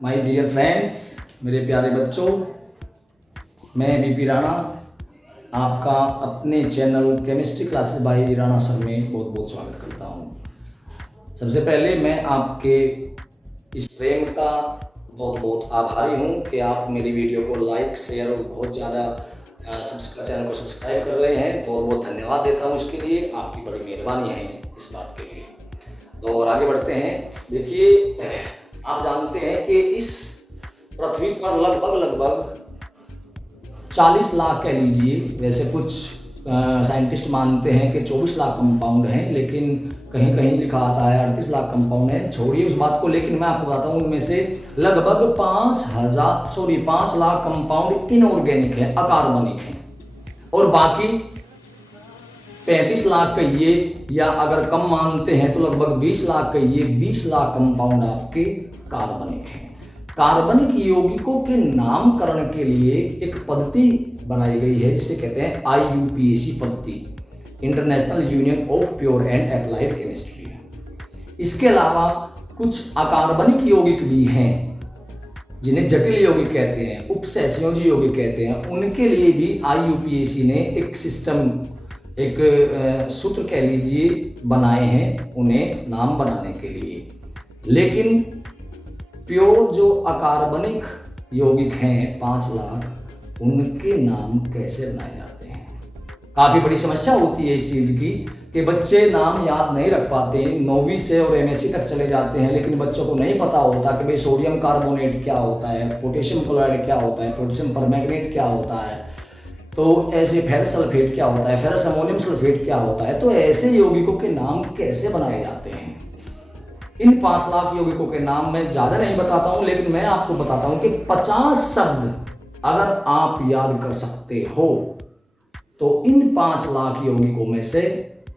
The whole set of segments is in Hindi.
माय डियर फ्रेंड्स, मेरे प्यारे बच्चों, मैं बीपी राणा आपका अपने channel chemistry classes by Rana sir में बहुत बहुत स्वागत करता हूं। सबसे पहले मैं आपके इस प्रेम का बहुत बहुत आभारी हूं कि आप मेरी वीडियो को लाइक शेयर और बहुत ज़्यादा चैनल को सब्सक्राइब कर रहे हैं। बहुत बहुत धन्यवाद देता हूं इसके लिए, आपकी बड़ी मेहरबानी है इस बात के लिए। तो और आगे बढ़ते हैं। देखिए, आप जानते हैं कि इस पृथ्वी पर लगभग 40 लाख कह लीजिए, वैसे कुछ साइंटिस्ट मानते हैं कि 24 लाख कंपाउंड हैं, लेकिन कहीं कहीं लिखा आता है 38 लाख कंपाउंड है। छोड़िए उस बात को, लेकिन मैं आपको बताता हूँ उनमें से लगभग 5 लाख कंपाउंड इनऑर्गेनिक है, अकार्बनिक है, और बाकी 35 लाख कहिए, या अगर कम मानते हैं तो लगभग 20 लाख कहिए, 20 लाख कंपाउंड आपके कार्बनिक हैं। कार्बनिक यौगिकों के नामकरण के लिए एक पद्धति बनाई गई है जिसे कहते हैं IUPAC पद्धति, international union of pure and applied chemistry. इसके अलावा कुछ अकार्बनिक यौगिक भी हैं जिन्हें जटिल यौगिक कहते हैं, उपसंयोजी यौगिक कहते हैं। उनके लिए भी IUPAC ने एक सिस्टम, एक सूत्र कह लीजिए, बनाए हैं उन्हें नाम बनाने के लिए। लेकिन प्योर जो अकार्बनिक यौगिक हैं 5 लाख, उनके नाम कैसे बनाए जाते हैं? काफ़ी बड़ी समस्या होती है इस चीज़ की कि बच्चे नाम याद नहीं रख पाते। 9वीं से और MSc तक चले जाते हैं, लेकिन बच्चों को नहीं पता होता कि भाई सोडियम कार्बोनेट क्या होता है, पोटेशियम क्लोराइड क्या होता है, पोटेशियम परमैंगनेट क्या होता है, तो ऐसे फेरस सल्फेट क्या होता है, फेरस अमोनियम सल्फेट क्या होता है। तो ऐसे यौगिकों के नाम कैसे बनाए जाते हैं? इन 5 लाख यौगिकों के नाम मैं ज़्यादा नहीं बताता हूं, लेकिन मैं आपको बताता हूं कि 50 शब्द अगर आप याद कर सकते हो तो इन 5 लाख यौगिकों में से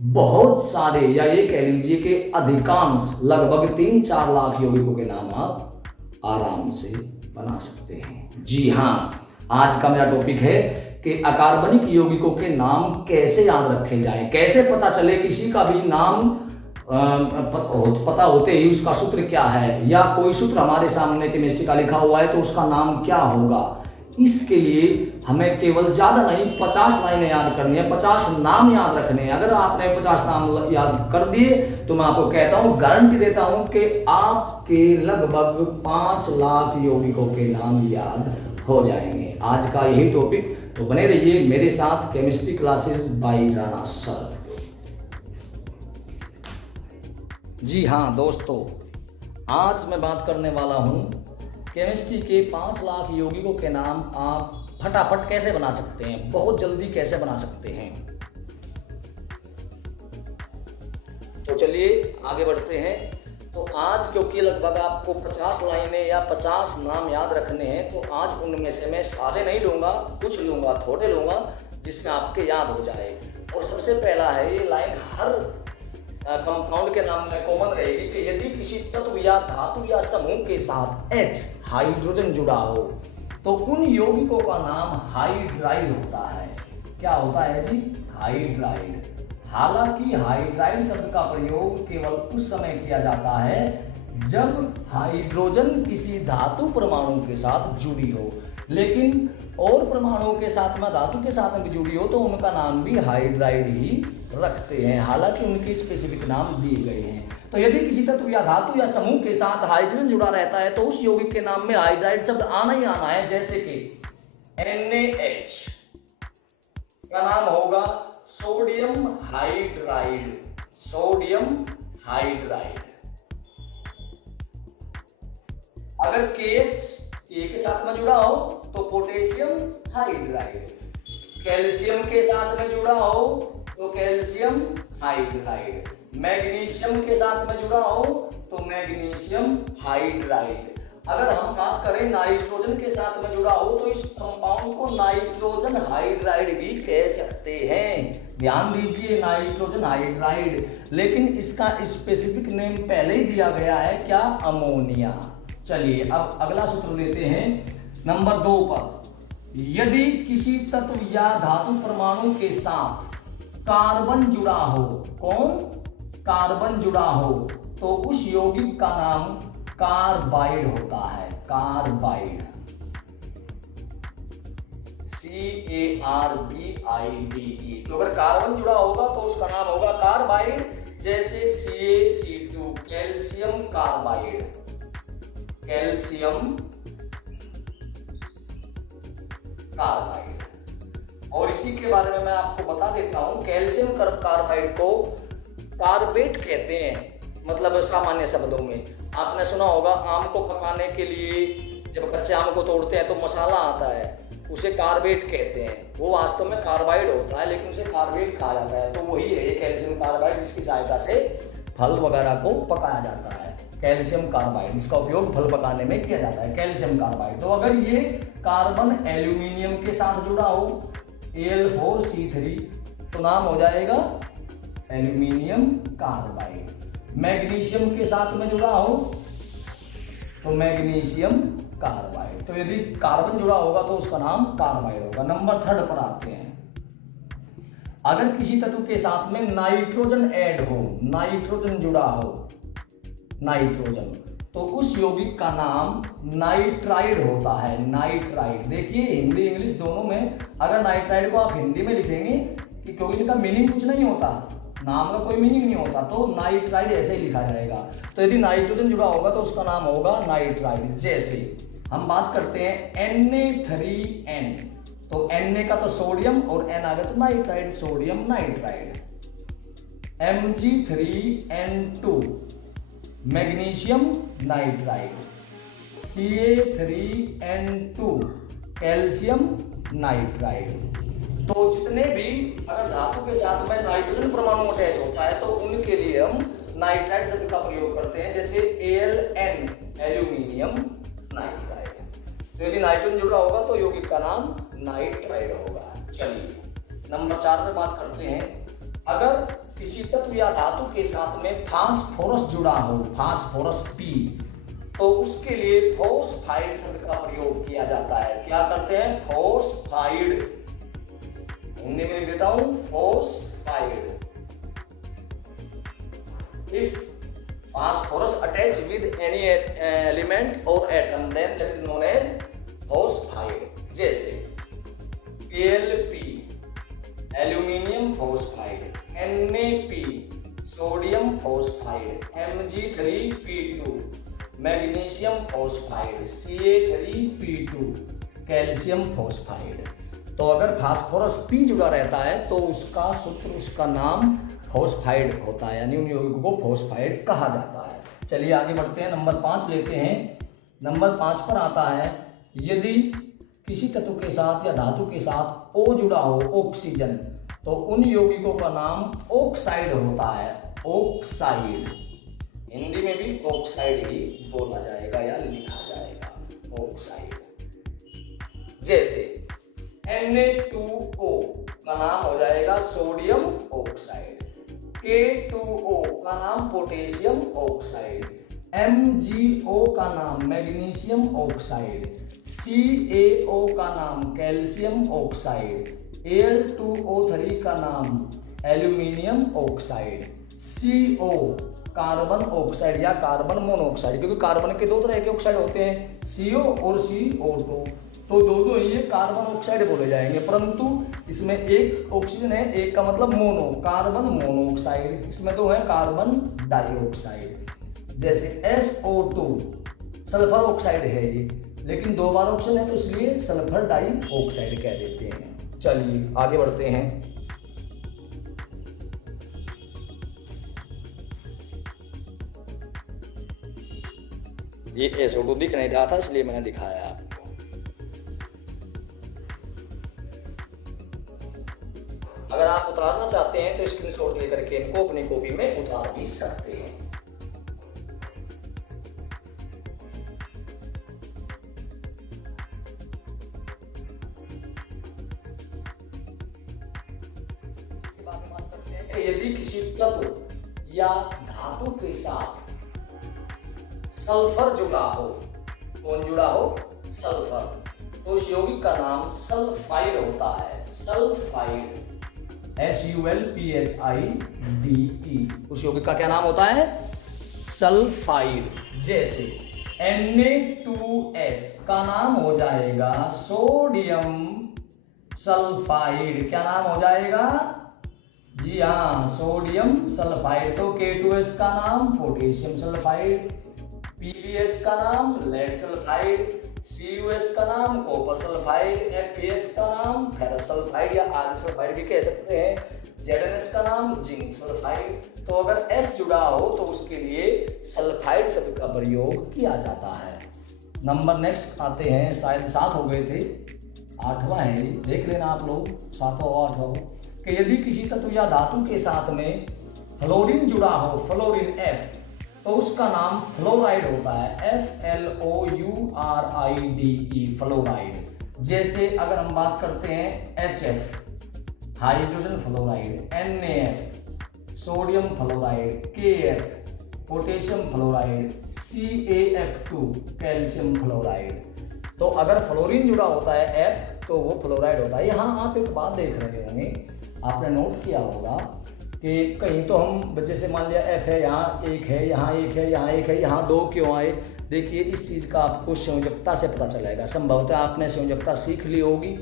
बहुत सारे, या ये कह लीजिए कि अधिकांश, लगभग 3-4 लाख यौगिकों के नाम आप आराम से बना सकते हैं। जी हाँ, आज का मेरा टॉपिक है कि अकार्बनिक यौगिकों के नाम कैसे याद रखे जाएं, कैसे पता चले किसी का भी नाम पता होते ही उसका सूत्र क्या है, या कोई सूत्र हमारे सामने केमिस्ट्री का लिखा हुआ है तो उसका नाम क्या होगा। इसके लिए हमें केवल ज़्यादा नहीं 50 लाइनें याद करनी है, 50 नाम याद रखने हैं। अगर आपने 50 नाम याद कर दिए तो मैं आपको कहता हूँ, गारंटी देता हूँ कि आपके लगभग 5 लाख यौगिकों के नाम याद हो जाएंगे। आज का यही टॉपिक, तो बने रहिए मेरे साथ chemistry classes by Rana sir. जी हाँ दोस्तों, आज मैं बात करने वाला हूँ केमिस्ट्री के 5 लाख यौगिकों के नाम आप फटाफट कैसे बना सकते हैं, बहुत जल्दी कैसे बना सकते हैं। तो चलिए आगे बढ़ते हैं। तो आज क्योंकि लगभग आपको 50 लाइनें या 50 नाम याद रखने हैं, तो आज उनमें से मैं सारे नहीं लूँगा, कुछ लूँगा, थोड़े लूँगा, जिससे आपके याद हो जाए। और सबसे पहला है, ये लाइन हर कंपाउंड के नाम में कॉमन रहेगी कि यदि किसी तत्व या धातु या समूह के साथ H हाइड्रोजन जुड़ा हो तो उन यौगिकों का नाम हाइड्राइड होता है। क्या होता है जी? हाइड्राइड। हालांकि हाइड्राइड शब्द का प्रयोग केवल उस समय किया जाता है जब हाइड्रोजन किसी धातु परमाणु के साथ जुड़ी हो, लेकिन और परमाणुओं के साथ में धातु के साथ में जुड़ी हो तो उनका नाम भी हाइड्राइड ही रखते हैं, हालांकि उनके स्पेसिफिक नाम दिए गए हैं। तो यदि किसी तत्व या धातु या समूह के साथ हाइड्रोजन जुड़ा रहता है तो उस यौगिक के नाम में हाइड्राइड शब्द आना ही आना है। जैसे कि NaH का नाम होगा सोडियम हाइड्राइड, सोडियम हाइड्राइड। अगर KH के साथ में जुड़ा हो तो पोटेशियम हाइड्राइड, कैल्शियम के साथ में जुड़ा हो तो कैल्शियम हाइड्राइड, मैग्नीशियम के साथ में जुड़ा हो तो मैग्नीशियम हाइड्राइड। अगर हम बात करें नाइट्रोजन के साथ में जुड़ा हो तो इस कंपाउंड को नाइट्रोजन हाइड्राइड भी कह सकते हैं। ध्यान दीजिए, नाइट्रोजन हाइड्राइड, लेकिन इसका स्पेसिफिक नेम पहले ही दिया गया है, क्या? अमोनिया। चलिए अब अगला सूत्र लेते हैं नंबर 2 पर। यदि किसी तत्व या धातु परमाणु के साथ कार्बन जुड़ा हो, कौन? कार्बन जुड़ा हो, तो उस यौगिक का नाम कार्बाइड होता है। Carbide, CARBIDE। तो अगर कार्बन जुड़ा होगा तो उसका नाम होगा कार्बाइड, जैसे CaC2 calcium carbide, calcium carbide. और इसी के बारे में मैं आपको बता देता हूं, कैल्शियम कार्बाइड को कार्बेट कहते हैं, मतलब सामान्य शब्दों में। आपने सुना होगा आम को पकाने के लिए जब कच्चे आम को तोड़ते हैं तो मसाला आता है, उसे कार्बेट कहते हैं। वो वास्तव में कार्बाइड होता है लेकिन उसे कार्बेट कहा जाता है। तो वही है ये कैल्शियम कार्बाइड, जिसकी सहायता से फल वगैरह को पकाया जाता है। कैल्शियम कार्बाइड, इसका उपयोग फल पकाने में किया जाता है, कैल्शियम कार्बाइड। तो अगर ये कार्बन एल्यूमिनियम के साथ जुड़ा हो, Al4C3, तो नाम हो जाएगा एल्यूमिनियम कार्बाइड। मैग्नीशियम के साथ में जुड़ा हो तो मैग्नीशियम कार्बाइड। तो यदि कार्बन जुड़ा होगा तो उसका नाम कार्बाइड होगा। नंबर 3 पर आते हैं। अगर किसी तत्व के साथ में नाइट्रोजन ऐड हो, नाइट्रोजन जुड़ा हो, नाइट्रोजन, तो उस यौगिक का नाम नाइट्राइड होता है। नाइट्राइड, देखिए हिंदी इंग्लिश दोनों में अगर नाइट्राइड को आप हिंदी में लिखेंगे कि क्योंकि इनका मीनिंग कुछ नहीं होता, नाम का कोई मीनिंग नहीं होता, तो नाइट्राइड ऐसे ही लिखा जाएगा। तो यदि नाइट्रोजन जुड़ा होगा तो उसका नाम होगा नाइट्राइड। जैसे हम बात करते हैं Na3N, तो Na का तो सोडियम और N आ गया तो nitride, sodium nitride. Mg3N2 magnesium nitride, Ca3N2 calcium nitride. तो जितने भी अगर धातु के साथ में नाइट्रोजन परमाणु अटैच होता है तो उनके लिए हम नाइट्राइड शब्द का प्रयोग करते हैं, जैसे Al एल्यूमिनियम नाइट्राइड। तो यदि नाइट्रोजन जुड़ा होगा तो यौगिक का नाम नाइट्राइड होगा। चलिए नंबर 4 पे बात करते हैं। अगर किसी तत्व या धातु के साथ में फास्फोरस जुड़ा हो, फास्फोरस P, तो उसके लिए फोस्फाइड शब्द का प्रयोग किया जाता है। क्या करते हैं? फोस्फाइड, हिंदी में लिख देता हूं फोस्फाइड। If phosphorus attach with any element or atom, then that is known as phosphide। जैसे Alp aluminium phosphide, NaP sodium phosphide, Mg3P2 magnesium phosphide, Ca3P2 calcium phosphide. तो अगर फास्फोरस P जुड़ा रहता है तो उसका सूत्र, उसका नाम फोस्फाइड होता है, यानी उन यौगिकों को फोस्फाइड कहा जाता है। चलिए आगे बढ़ते हैं, नंबर 5 लेते हैं। नंबर 5 पर आता है, यदि किसी तत्व के साथ या धातु के साथ O जुड़ा हो, ऑक्सीजन, तो उन यौगिकों का नाम ऑक्साइड होता है। ऑक्साइड, हिंदी में भी ऑक्साइड ही बोला जाएगा या लिखा जाएगा, ऑक्साइड। जैसे Na2O का नाम हो जाएगा सोडियम ऑक्साइड, K2O का नाम पोटेशियम ऑक्साइड, MgO का नाम मैग्नीशियम ऑक्साइड, CaO का नाम कैल्शियम ऑक्साइड, Al2O3 का नाम aluminium oxide, CO carbon oxide या कार्बन मोनोऑक्साइड, क्योंकि कार्बन के 2 तरह के ऑक्साइड होते हैं, CO और CO2, तो दोनों ये कार्बन ऑक्साइड बोले जाएंगे। परंतु इसमें एक ऑक्सीजन है, एक का मतलब मोनो, कार्बन मोनोऑक्साइड। इसमें 2 है कार्बन डाइऑक्साइड। जैसे SO2 सल्फर ऑक्साइड है ये, लेकिन 2 बार ऑक्सीजन है तो इसलिए सल्फर डाइऑक्साइड कह देते हैं। चलिए आगे बढ़ते हैं। ये SO2 दिख नहीं रहा था इसलिए मैंने दिखाया आपको। अगर आप उतारना चाहते हैं तो स्क्रीनशॉट लेकर के इनको अपनी कॉपी में उतार भी सकते हैं। यदि किसी तत्व या धातु के साथ सल्फर जुड़ा हो, कौन जुड़ा हो? सल्फर, तो उस यौगिक का नाम सल्फाइड होता है। सल्फाइड, SULPHIDE, उस यौगिक का क्या नाम होता है? सल्फाइड। जैसे Na2S का नाम हो जाएगा सोडियम सल्फाइड। क्या नाम हो जाएगा? जी हाँ, सोडियम सल्फाइड। तो K2S का नाम पोटेशियम सल्फाइड, PbS का नाम लेड सल्फाइड, CuS का नाम कॉपर सल्फाइड, FeS का नाम फेरस सल्फाइड या आयरन सल्फाइड भी कह सकते हैं, ZnS का नाम जिंक सल्फाइड। तो अगर S जुड़ा हो तो उसके लिए सल्फाइड शब्द का प्रयोग किया जाता है। नंबर नेक्स्ट आते हैं, शायद 7 हो गए थे, 8वां है, देख लेना आप लोग 7वां और 8वां कि यदि किसी तत्व या धातु के साथ में फ्लोरीन जुड़ा हो, फ्लोरीन F, तो उसका नाम फ्लोराइड होता है, FLOURIDE फ्लोराइड। जैसे अगर हम बात करते हैं HF hydrogen fluoride, NaF sodium fluoride, KF potassium fluoride, CaF2 calcium fluoride. तो अगर फ्लोरीन जुड़ा होता है F तो वो फ्लोराइड होता है। यहाँ आप एक बात देख रहे होंगे, आपने नोट किया होगा कि कहीं तो हम जैसे मान लिया F है, यहाँ एक है, यहाँ एक है, यहाँ एक है, यहाँ 2 क्यों आए? देखिए इस चीज़ का आपको संयोजकता से पता चलेगा। संभवतः आपने संयोजकता सीख ली होगी,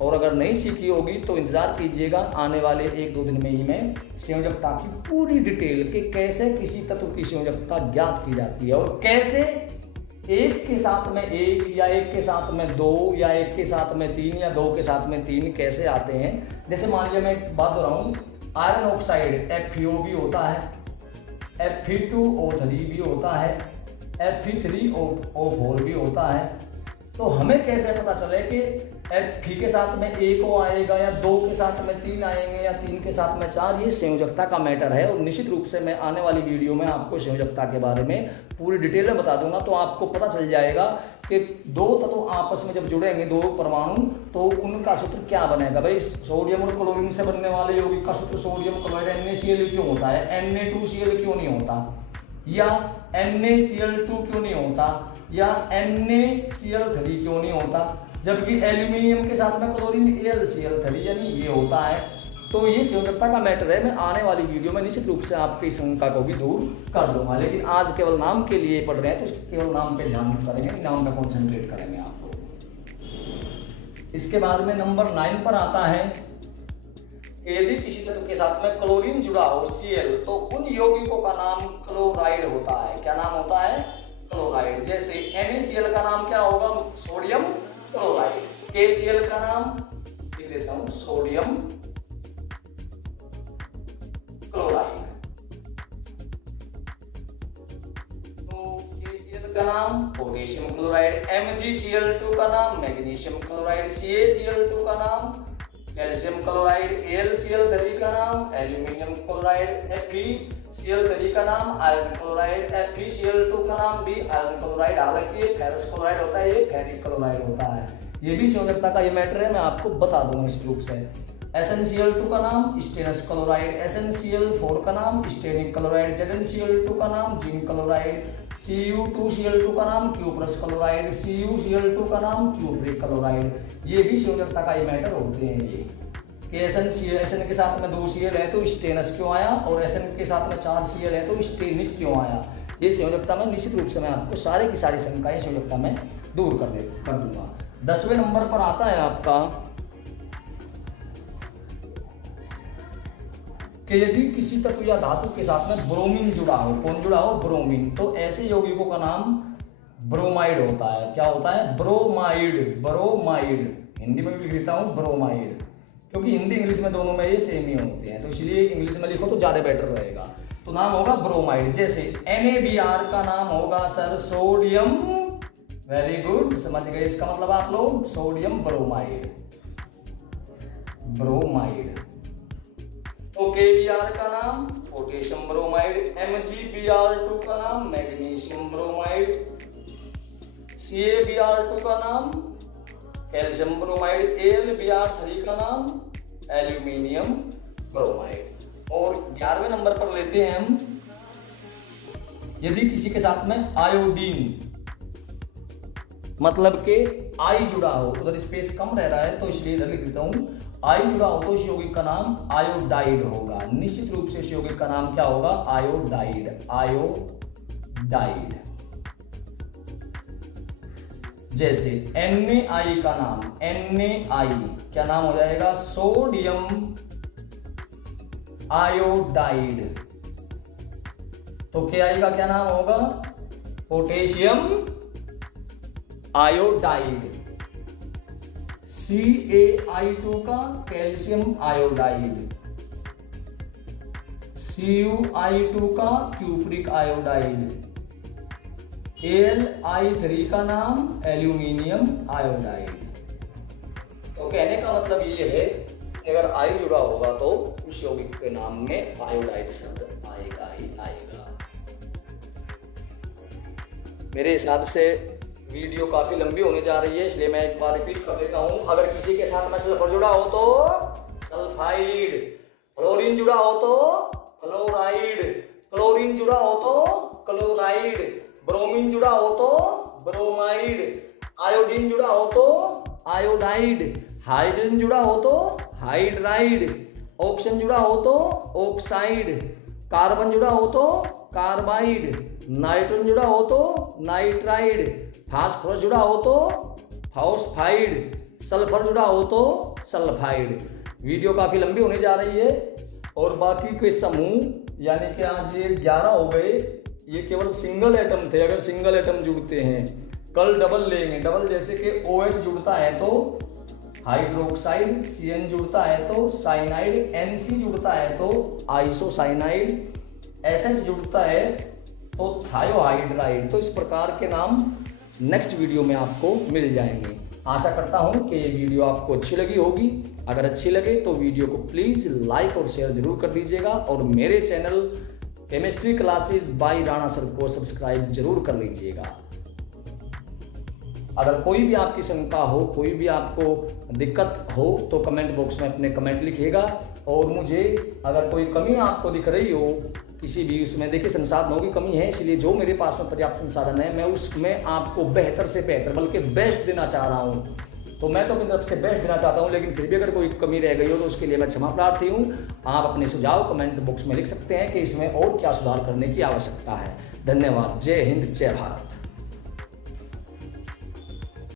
और अगर नहीं सीखी होगी तो इंतज़ार कीजिएगा, आने वाले 1-2 दिन में ही मैं संयोजकता की पूरी डिटेल कि कैसे किसी तत्व की संयोजकता ज्ञात की जाती है और कैसे एक के साथ में 1 या एक के साथ में 2 या एक के साथ में 3 या 2 के साथ में 3 कैसे आते हैं। जैसे मान लिया मैं एक बात दोहराऊं, आयरन ऑक्साइड FeO भी होता है, Fe2O3 भी होता है, Fe3O4 भी होता है। तो हमें कैसे पता चले कि Fe के साथ में 1 आएगा या 2 के साथ में 3 आएंगे या 3 के साथ में 4? ये संयोजकता का मैटर है और निश्चित रूप से मैं आने वाली वीडियो में आपको संयोजकता के बारे में पूरी डिटेल में बता दूंगा। तो आपको पता चल जाएगा कि 2 तत्व आपस में जब जुड़ेंगे, 2 परमाणु, तो उनका सूत्र क्या बनेगा। भाई सोडियम और क्लोरीन से बनने वाले यौगिक का सूत्र सोडियम क्लोराइड NaCl क्यों होता है, Na2Cl क्यों नहीं होता, या NaCl2 क्यों नहीं होता, या NaCl3 क्यों नहीं होता, जबकि एल्यूमिनियम के साथ में क्लोरीन AlCl3 यानी ये होता है। तो ये संयोजकता का मैटर है। मैं आने वाली वीडियो में निश्चित रूप से आपकी शंका को भी दूर कर दूंगा, लेकिन आज केवल नाम के लिए पढ़ रहे हैं तो केवल नाम पे ध्यान करेंगे, नाम पे कॉन्सेंट्रेट करेंगे आप लोग। इसके बाद में नंबर 9 पर आता है, यदि किसी तत्व के साथ में क्लोरीन जुड़ा हो Cl, तो उन यौगिकों का नाम क्लोराइड होता है। क्या नाम होता है? क्लोराइड। जैसे NaCl का नाम क्या होगा? Sodium chloride. KCl का नाम लिख देता हूं, सोडियम क्लोराइड। तो KCl का नाम पोटेशियम क्लोराइड, MgCl2 का नाम मैग्नीशियम क्लोराइड, CaCl2 का नाम कैल्शियम क्लोराइड, AlCl3 का नाम एल्यूमिनियम क्लोराइड, FeCl3 का नाम आयरन क्लोराइड, FeCl2 का नाम भी आयरन क्लोराइड। हालांकि ये फेरस क्लोराइड होता है, ये फेरिक क्लोराइड होता है। ये भी संयोजकता का ये मैटर है, मैं आपको बता दूंगा इस रूप से। SnCl2 का नाम स्टेनस क्लोराइड, SnCl4 का नाम स्टेनिक क्लोराइड, ZnCl2 का नाम जिंक क्लोराइड, Cu2Cl2 का नाम क्यूप्रस क्लोराइड, CuCl2 का नाम क्यूप्रिक क्लोराइड। ये भी संयोजकता का ही मैटर होते हैं। ये कि SN के साथ में 2 Cl है तो स्टेनस क्यों आया, और SN के साथ में 4 Cl है तो स्टेनिक क्यों आया। ये संयोजकता में निश्चित रूप से मैं आपको सारे की सारी शंकाएं संयोजकता में दूर कर दूंगा। 10वें नंबर पर आता है आपका कि यदि किसी तत्व या धातु के साथ में ब्रोमीन जुड़ा हो, कौन जुड़ा हो? ब्रोमीन। तो ऐसे यौगिकों का नाम ब्रोमाइड होता है। क्या होता है? ब्रोमाइड। ब्रोमाइड हिंदी में भी लिखता हूँ ब्रोमाइड, क्योंकि हिंदी इंग्लिश में दोनों में ये सेम ही होते हैं, तो इसलिए इंग्लिश में लिखो तो ज़्यादा बेटर रहेगा। तो नाम होगा ब्रोमाइड। जैसे NaBr का नाम होगा सर सोडियम, वेरी गुड, समझ गए इसका मतलब आप लोग, सोडियम ब्रोमाइड। ब्रोमाइड। तो KBr का नाम पोटेशियम ब्रोमाइड, MgBr2 का नाम मैग्नीशियम ब्रोमाइड, CaBr2 का नाम कैल्शियम ब्रोमाइड, AlBr3 का नाम एल्यूमिनियम ब्रोमाइड। और 11वें नंबर पर लेते हैं हम, यदि किसी के साथ में आयोडीन, मतलब के आई जुड़ा हो, उधर स्पेस कम रह रहा है तो इसलिए इधर लिख देता हूं, आई जुड़ा हो तो इस यौगिक का नाम आयोडाइड होगा। निश्चित रूप से इस यौगिक का नाम क्या होगा? आयोडाइड। आयोडाइड। जैसे NaI का नाम, NaI क्या नाम हो जाएगा? Sodium iodide. तो KI का क्या नाम होगा? Potassium iodide. CaI2 का कैल्शियम आयोडाइड। CuI2 का क्यूप्रिक आयोडाइड। Al3 का नाम एल्यूमिनियम आयोडाइड। तो कहने का मतलब ये है कि अगर I जुड़ा होगा तो उस यौगिक के नाम में आयोडाइड शब्द आएगा ही आएगा। मेरे हिसाब से वीडियो काफी लंबी होने जा रही है, इसलिए मैं एक बार रिपीट कर देता हूं। अगर किसी के साथ में सल्फर जुड़ा हो तो सल्फाइड, फ्लोरीन जुड़ा हो तो फ्लोराइड, क्लोरीन जुड़ा हो तो क्लोराइड, ब्रोमीन जुड़ा हो तो ब्रोमाइड, आयोडीन जुड़ा हो तो आयोडाइड, हाइड्रोजन जुड़ा हो तो हाइड्राइड, ऑक्सीजन जुड़ा हो तो ऑक्साइड, कार्बन जुड़ा हो तो कार्बाइड, नाइट्रोजन जुड़ा हो तो नाइट्राइड, फास्फोरस जुड़ा हो तो फॉस्फाइड, सल्फर जुड़ा हो तो सल्फाइड। वीडियो काफी लंबी होने जा रही है और बाकी के समूह यानी कि आज ये 11 हो गए, ये केवल सिंगल एटम थे। अगर सिंगल एटम जुड़ते हैं, कल डबल लेंगे। डबल जैसे कि OH जुड़ता है तो हाइड्रोक्साइड, CN जुड़ता है तो साइनाइड, NC जुड़ता है तो आइसोसाइनाइड, SS जुड़ता है तो थायोहाइड्राइड। तो इस प्रकार के नाम नेक्स्ट वीडियो में आपको मिल जाएंगे। आशा करता हूं कि ये वीडियो आपको अच्छी लगी होगी। अगर अच्छी लगे तो वीडियो को प्लीज़ लाइक और शेयर जरूर कर दीजिएगा और मेरे channel chemistry classes by Rana sir को सब्सक्राइब जरूर कर लीजिएगा। अगर कोई भी आपकी शंका हो, कोई भी आपको दिक्कत हो तो कमेंट बॉक्स में अपने कमेंट लिखिएगा। और मुझे अगर कोई कमी आपको दिख रही हो किसी भी उसमें, देखिए संसाधनों की कमी है, इसलिए जो मेरे पास में पर्याप्त संसाधन है मैं उसमें आपको बेहतर से बेहतर बल्कि बेस्ट देना चाह रहा हूँ। तो मैं तो अपनी तरफ से बेस्ट देना चाहता हूँ, लेकिन फिर भी अगर कोई कमी रह गई हो तो उसके लिए मैं क्षमा प्रार्थी हूँ। आप अपने सुझाव कमेंट बॉक्स में लिख सकते हैं कि इसमें और क्या सुधार करने की आवश्यकता है। धन्यवाद। जय हिंद, जय भारत।